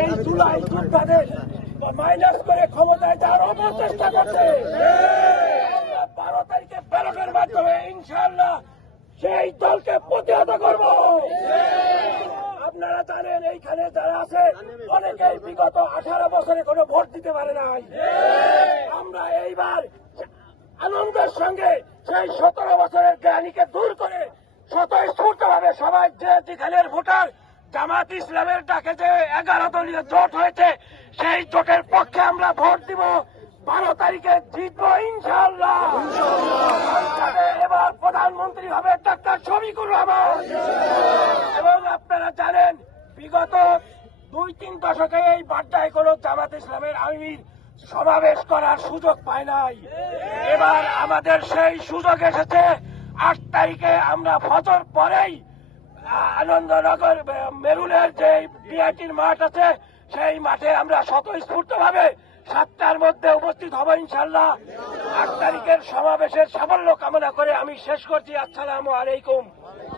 এই জুলাই যোদ্ধাদের মাইনাস করে ক্ষমতায় যাওয়ার অপচেষ্টা করছে। 12 তারিখে ব্যালটের মাধ্যমে ইনশাআল্লাহ সেই দলকে প্রতিহত করব। আপনারা জানেন এইখানে যারা আছে অনেকেই বিগত 18 বছরে কোনো ভোট দিতে পারে নাই। আমরা এইবার আনন্দের সঙ্গে সেই 17 বছরের জ্ঞানীকে দূর করে স্বতঃস্ফূর্তভাবে সবাই যে যেখানের ভোটার জামাত ইসলামের ডাকে যে 11 দলীয় জোট হয়েছে সেই জোটের পক্ষে আমরা ভোট দিব। 12 তারিখে জিতবো ইনশাআল্লাহ। এবার প্রধানমন্ত্রী হবে ডাক্তার শফিকুর রহমান। এবং আপনারা জানেন বিগত 2-3 দশকে এই বাড্ডায় কোন জামাত ইসলামের আমির সমাবেশ করার সুযোগ পায় নাই। এবার আমাদের সেই সুযোগ এসেছে। 8 তারিখে আমরা ফজর পরেই আনন্দনগর মেরুলের যে বিআইটির মাঠ আছে সেই মাঠে আমরা স্বতঃস্ফূর্তভাবে 7টার মধ্যে উপস্থিত হব ইনশাআল্লাহ। 8 তারিখের সমাবেশের সাফল্য কামনা করে আমি শেষ করছি। আসসালামু আলাইকুম।